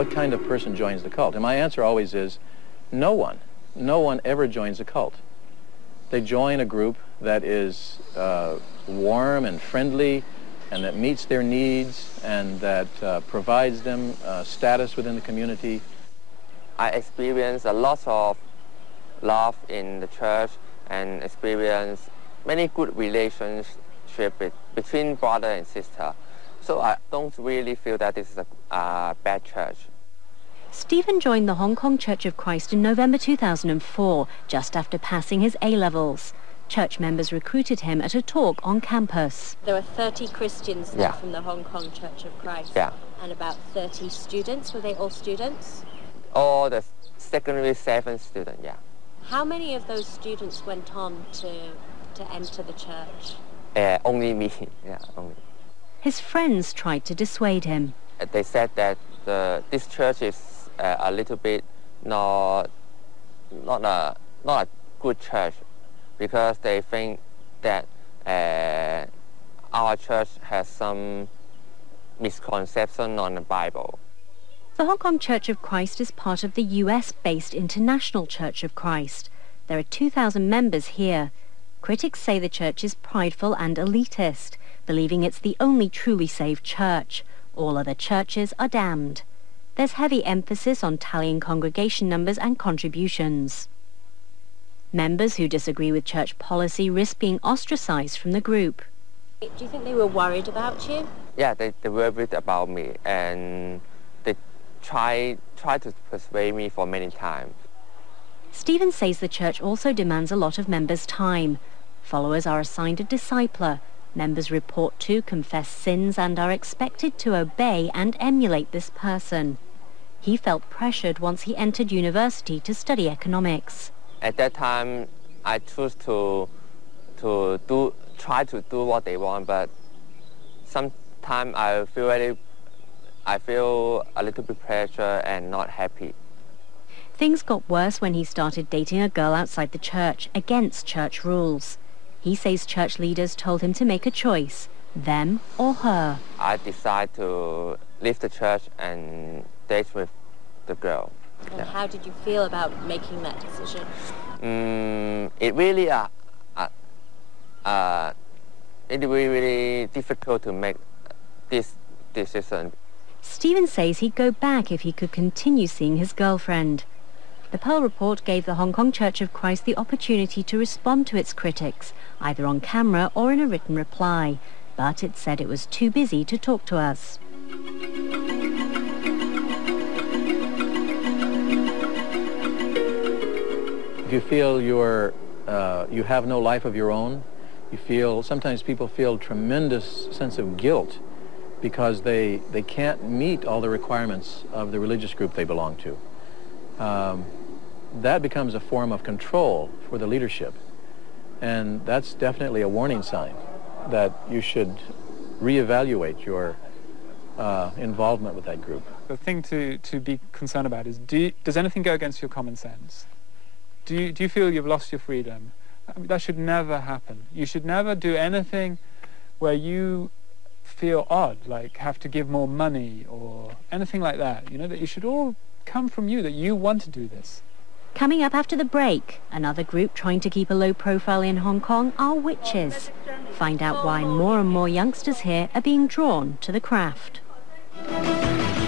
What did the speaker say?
what kind of person joins the cult? And my answer always is, no one. No one ever joins a cult. They join a group that is warm and friendly, and that meets their needs, and that provides them status within the community. I experienced a lot of love in the church and experienced many good relationships between brother and sister. So I don't really feel that this is a bad church. Stephen joined the Hong Kong Church of Christ in November 2004, just after passing his A-levels. Church members recruited him at a talk on campus. There are 30 Christians there from the Hong Kong Church of Christ. Yeah. And about 30 students. Were they all students? All the secondary 7 students, yeah. How many of those students went on to enter the church? Only me, yeah, only. His friends tried to dissuade him. They said that this church is a little bit not a good church, because they think that our church has some misconception on the Bible. The Hong Kong Church of Christ is part of the US-based International Church of Christ. There are 2,000 members here. Critics say the church is prideful and elitist, believing it's the only truly saved church. All other churches are damned. There's heavy emphasis on tallying congregation numbers and contributions. Members who disagree with church policy risk being ostracized from the group. Do you think they were worried about you? Yeah, they were worried about me, and they tried to persuade me for many times. Stephen says the church also demands a lot of members' time. Followers are assigned a discipler. Members report to, confess sins, and are expected to obey and emulate this person. He felt pressured once he entered university to study economics. At that time, I chose to try to do what they want, but sometimes I feel a little bit pressure and not happy. Things got worse when he started dating a girl outside the church, against church rules. He says church leaders told him to make a choice, them or her. I decided to leave the church and date with the girl. And how did you feel about making that decision? It really difficult to make this decision. Stephen says he'd go back if he could continue seeing his girlfriend. The Pearl Report gave the Hong Kong Church of Christ the opportunity to respond to its critics, either on camera or in a written reply, but it said it was too busy to talk to us. If you feel you have no life of your own, sometimes people feel tremendous sense of guilt because they can't meet all the requirements of the religious group they belong to. That becomes a form of control for the leadership, and that's definitely a warning sign that you should reevaluate your involvement with that group. The thing to be concerned about is, does anything go against your common sense? Do you feel you've lost your freedom? I mean, that should never happen. You should never do anything where you feel odd, like have to give more money or anything like that. You know, that you should all come from you, that you want to do this. Coming up after the break, another group trying to keep a low profile in Hong Kong are witches. Find out why more and more youngsters here are being drawn to the craft.